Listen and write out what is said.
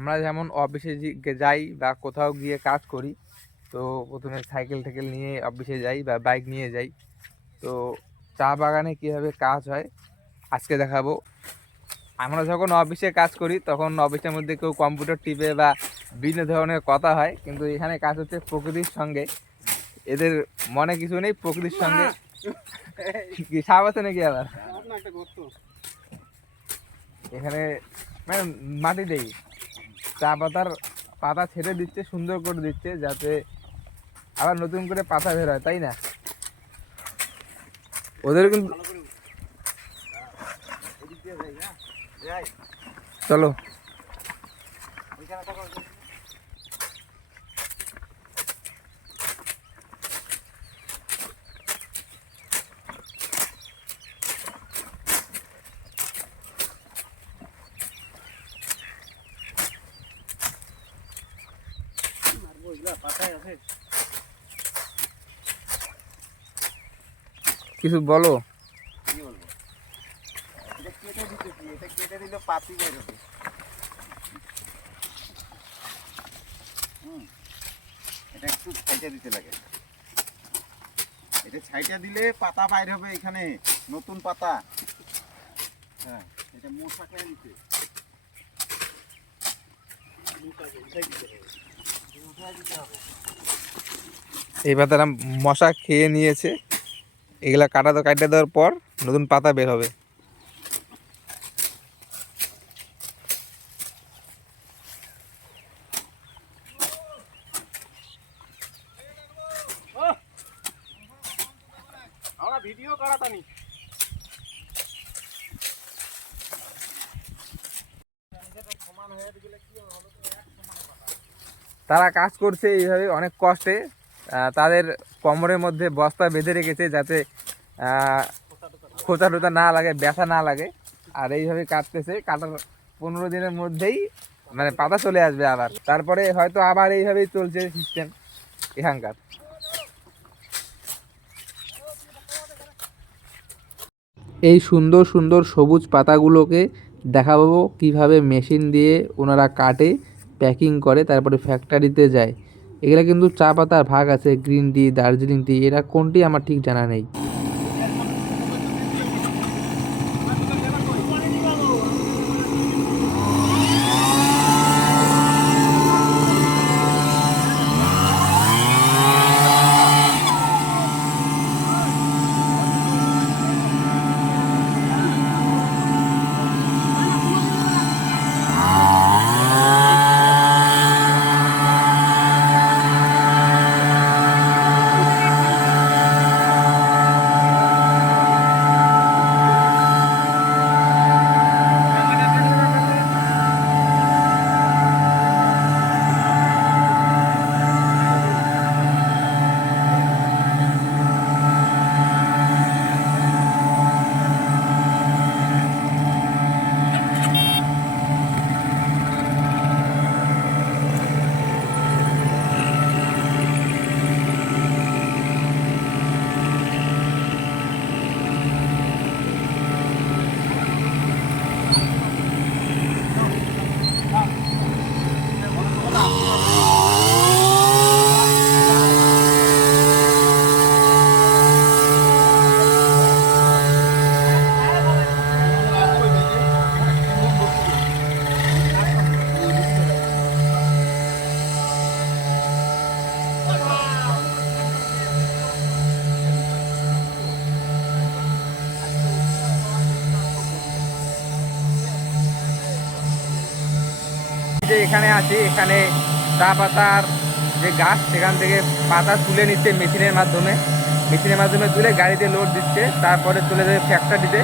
আমরা যেমন অফিসে যাই বা কোথাও গিয়ে কাজ করি, তো প্রথমে সাইকেল টাইকেল নিয়ে অফিসে যাই বা বাইক নিয়ে যাই। তো চা বাগানে কীভাবে কাজ হয় আজকে দেখাবো। আমরা যখন অফিসে কাজ করি তখন অফিসের মধ্যে কেউ কম্পিউটার টিপে বা বিভিন্ন ধরনের কথা হয়, কিন্তু এখানে কাজ হচ্ছে প্রকৃতির সঙ্গে। এদের মনে কিছু নেই, প্রকৃতির সঙ্গে কি সাপ আছে নাকি আবার এখানে। মানে মাটি দেই চা পাতার পাতা ছেড়ে দিচ্ছে, সুন্দর করে দিচ্ছে যাতে আবার নতুন করে পাতা বের হয়, তাই না? ওদের কিন্তু চলো কিছু বলো। কি বলবো, এটা কেটে দিতেছি, এটা কেটে দিলে পাতি বের হবে। এটা একটু ছাইটা দিতে লাগে, এটা ছাইটা দিলে পাতা বাইর হবে এখানে, নতুন পাতা। হ্যাঁ, এটা মশা খেয়ে নিতে। এই পাতাটা মশা খেয়ে নিয়েছে, এগুলা কাটে দেওয়ার পর নতুন পাতা বের হবে। আমরা ভিডিও করাতানি। তারা কাজ করছে এইভাবে অনেক কষ্টে, তাদের কোমরের মধ্যে বস্তা বেঁধে রেখেছে যাতে খোঁচা টোচা না লাগে, ব্যথা না লাগে। আর এইভাবে কাটতেছে, কাটার 15 দিনের মধ্যেই মানে পাতা চলে আসবে আবার, তারপরে হয়তো আবার এইভাবেই চলছে সিস্টেম এখানকার। এই সুন্দর সুন্দর সবুজ পাতাগুলোকে দেখাবো কিভাবে মেশিন দিয়ে ওনারা কাটে, প্যাকিং করে, তারপরে ফ্যাক্টরিতে যায়। এগুলা কিন্তু চা পাতার ভাগ আছে, গ্রিন টি, দার্জিলিং টি, এরা কোনটি আমার ঠিক জানা নেই। যে এখানে আছি, এখানে চা পাতার যে গাছ সেখান থেকে পাতা তুলে নিচ্ছে মেশিনের মাধ্যমে তুলে গাড়িতে লোড দিচ্ছে, তারপরে চলে যাবে ফ্যাক্টরিতে।